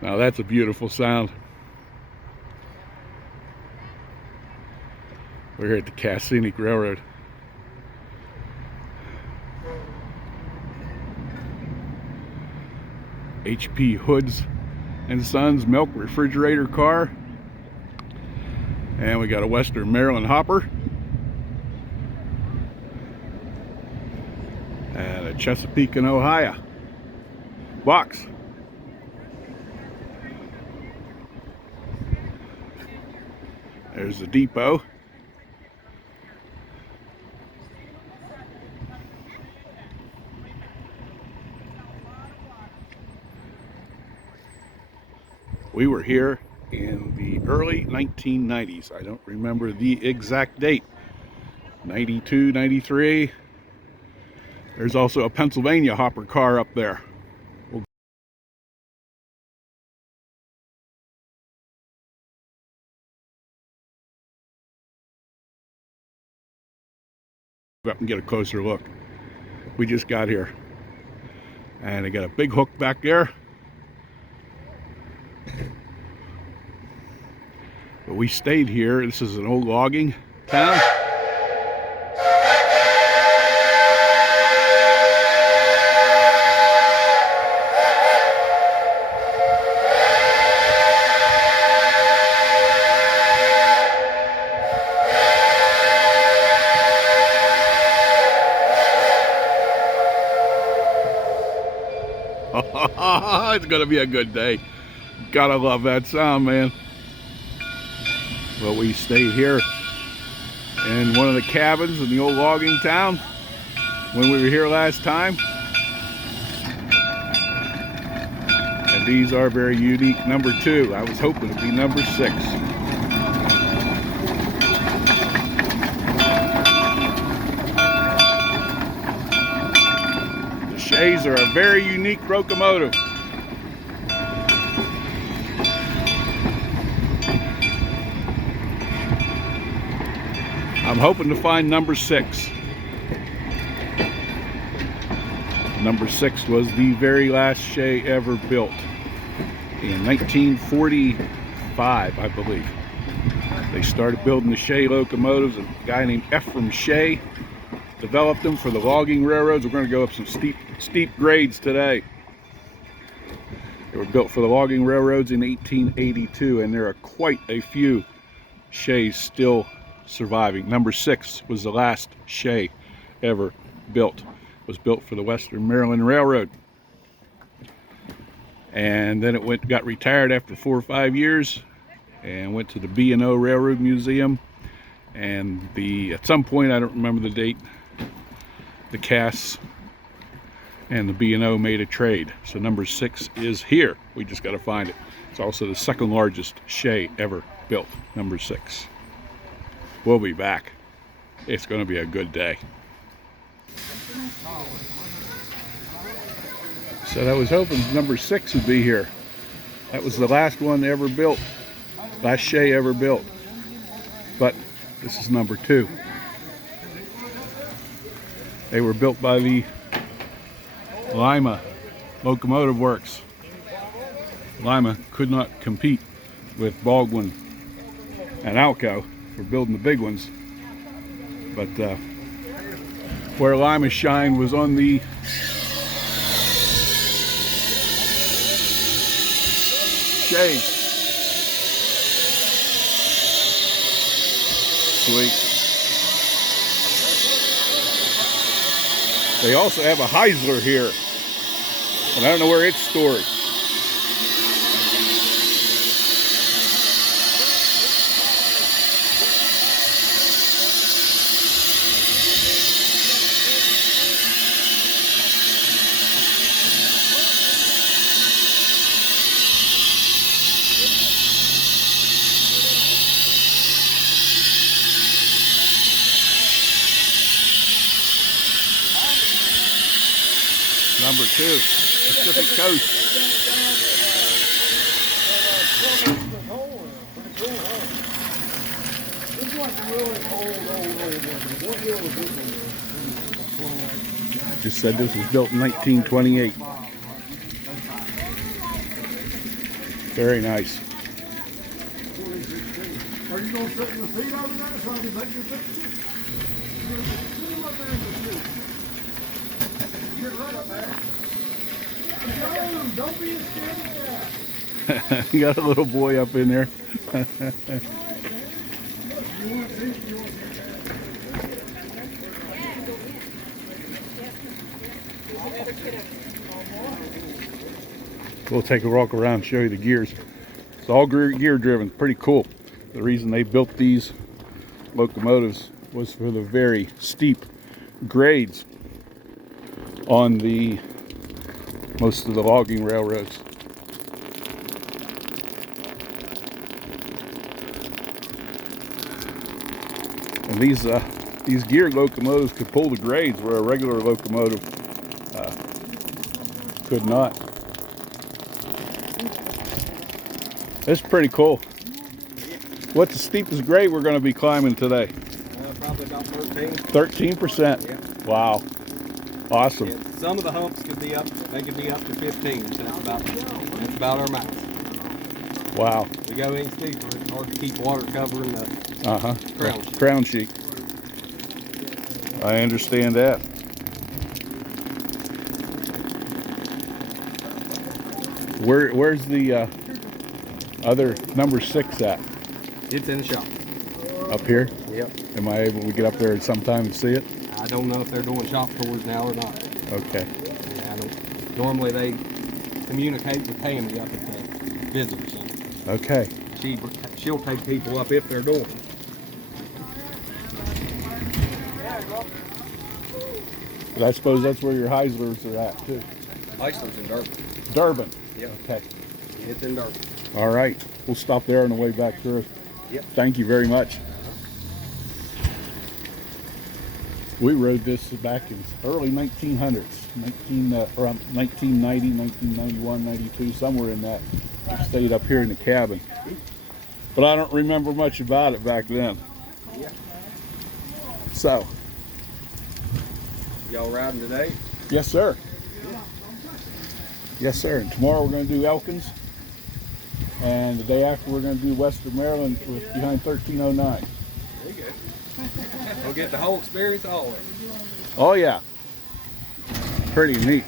Now that's a beautiful sound. We're here at the Scenic Railroad. HP Hoods and Sons milk refrigerator car. And we got a Western Maryland hopper. And a Chesapeake and Ohio box. There's the depot. We were here in the early 1990s. I don't remember the exact date. 92, 93. There's also a Pennsylvania hopper car up there. We'll go up and get a closer look. We just got here. And they got a big hook back there. But we stayed here. This is an old logging town. It's gonna be a good day. Gotta love that sound, man. Well, we stayed here in one of the cabins in the old logging town when we were here last time. And these are very unique. Number 2. I was hoping it'd be number 6. The Shays are a very unique locomotive. I'm hoping to find number 6. Number 6 was the very last Shay ever built in 1945, I believe. They started building the Shay locomotives. A guy named Ephraim Shay developed them for the logging railroads. We're going to go up some steep grades today. They were built for the logging railroads in 1882, and there are quite a few Shays still surviving. Number 6 was the last Shay ever built. It was built for the Western Maryland Railroad. And then it got retired after 4 or 5 years and went to the B&O Railroad Museum. And at some point, I don't remember the date, the Cass and the B&O made a trade. So number 6 is here. We just got to find it. It's also the second largest Shay ever built, number 6. We'll be back. It's going to be a good day. So I was hoping number 6 would be here. That was the last one ever built. Last Shay ever built. But this is number 2. They were built by the Lima Locomotive Works. Lima could not compete with Baldwin and Alco for building the big ones, but where Lima shined was on the Shays. Sweet. They also have a Heisler here, and I don't know where it's stored. Number 2, Pacific Coast. Just said this was built in 1928. Very nice. Are you going to sit in the seat over there so I can take your picture? Sit him up there in the seat. Get right up there. No, don't be a scaredy cat. You got a little boy up in there. We'll take a walk around and show you the gears. It's all gear driven, pretty cool. The reason they built these locomotives was for the very steep grades on the most of the logging railroads. And these geared locomotives could pull the grades where a regular locomotive could not. It's pretty cool. What's the steepest grade we're going to be climbing today? Probably about 13. 13%. Yeah. Wow. Awesome. Yeah, some of the humps could be up. They could be up to 15. So that's about our max. Wow. We go any steeper, it's hard to keep water covering the crown sheet. I understand that. Where's the other number 6 at? It's in the shop. Up here? Yep. Am I able to get up there sometime and see it? I don't know if they're doing shop tours now or not. Okay. Yeah, I don't. Normally they communicate with Tammy up at the visitor center. Okay. She'll take people up if they're doing. But I suppose that's where your Heislers are at too. Heisler's in Durban. Durban. Yep. Okay. It's in Durban. All right. We'll stop there on the way back through. Yep. Thank you very much. We rode this back in early 1900s, around 1990, 1991, 92, somewhere in that. We stayed up here in the cabin. But I don't remember much about it back then. Yeah. So. Y'all riding today? Yes, sir. Yes, sir. And tomorrow we're going to do Elkins. And the day after we're going to do Western Maryland behind 1309. Very good. We'll get the whole experience always. Oh, yeah. Pretty neat.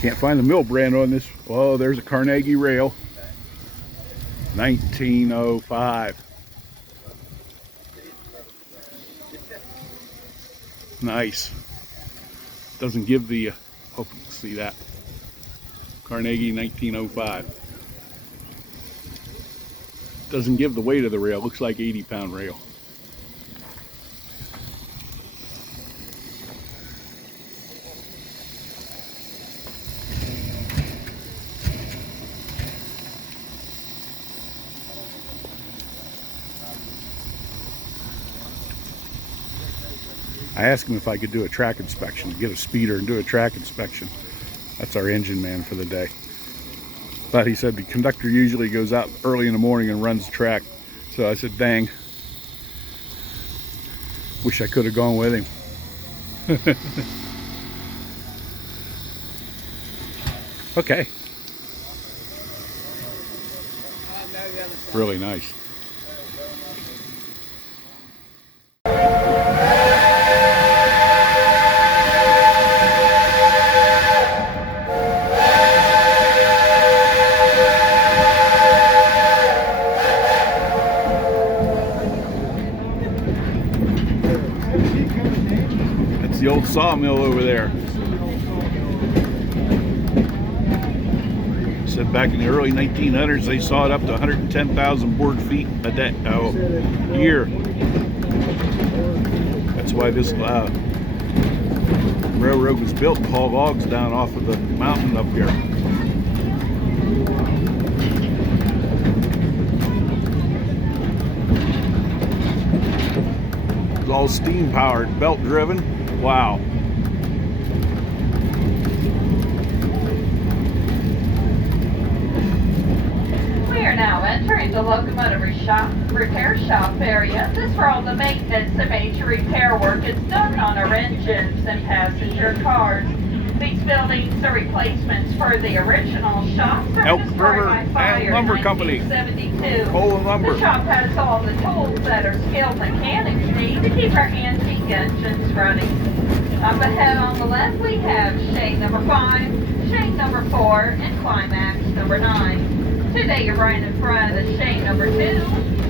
Can't find the mill brand on this. Oh, there's a Carnegie rail. 1905. Nice. Doesn't give the, hope you can see that. Carnegie 1905. Doesn't give the weight of the rail. Looks like 80-pound rail. I asked him if I could do a track inspection, get a speeder and do a track inspection. That's our engine man for the day. But he said the conductor usually goes out early in the morning and runs the track. So I said, dang, wish I could have gone with him. Okay. Really nice. The old sawmill over there. Said back in the early 1900s they sawed up to 110,000 board feet a day, year. why this railroad was built to haul logs down off of the mountain up here. It's all steam powered, belt driven. Wow. We are now entering the locomotive repair shop area. This is where all the maintenance and major repair work is done on our engines and passenger cars. These buildings are replacements for the original shops that Elk were destroyed River by fire and Lumber in Company. 1972. Coal and lumber. The shop has all the tools that our skilled mechanics need to keep our antique engines running. Up ahead on the left we have Shay number 5, Shay number 4, and Climax number 9. Today you're right in front of Shay number 2.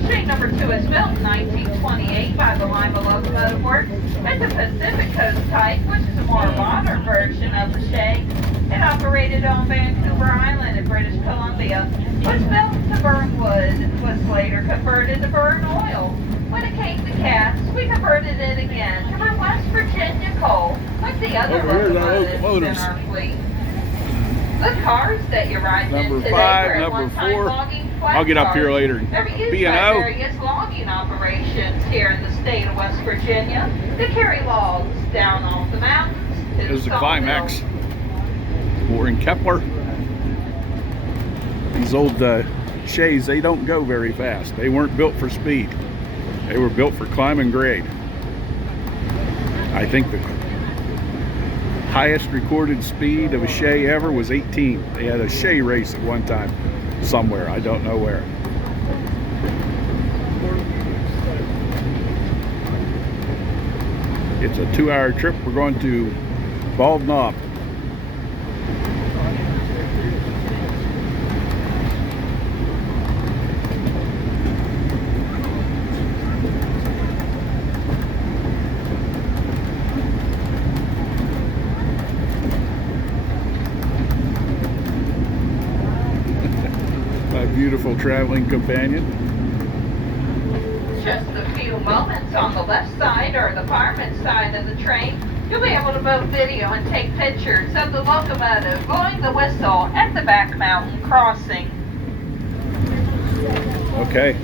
Shay number 2 was built in 1928 by the Lima Locomotive Works. It's a Pacific Coast type, which is a more modern version of the Shay. It operated on Vancouver Island in British Columbia. Was built to burn wood, was later converted to burn oil. When it came to cast, we converted it again to burn West Virginia coal, like the other Over here, the locomotives in locomotives. our fleet. The cars that you're riding in Number today 5, were at number one-time 4. logging I'll get up here cars. later. They're used B&O. by various logging operations here in the state of West Virginia. They carry logs down off the mountains to There's the sawmill. Climax. We're in Kepler. These old Shays, they don't go very fast. They weren't built for speed. They were built for climb and grade. I think the highest recorded speed of a Shay ever was 18. They had a Shay race at one time somewhere. I don't know where. It's a 2-hour trip. We're going to Bald Knob. My beautiful traveling companion. Just a few moments on the left side or the fireman's side of the train, you'll be able to both video and take pictures of the locomotive blowing the whistle at the back mountain crossing. Okay.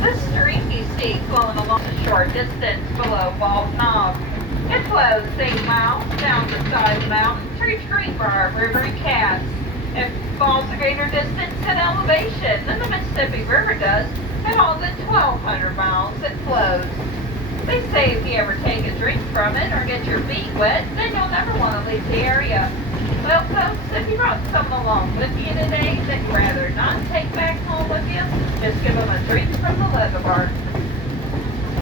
This stream you see flowing along a short distance below Bald Knob. It flows 8 miles down the side of the mountain to reach Greenbrier River and Cass. It falls a greater distance in elevation than the Mississippi River does at all the 1,200 miles it flows. They say if you ever take a drink from it or get your feet wet, then you'll never want to leave the area. Well, folks, if you brought someone along with you today that you'd rather not take back home with you, just give them a drink from the leather bar.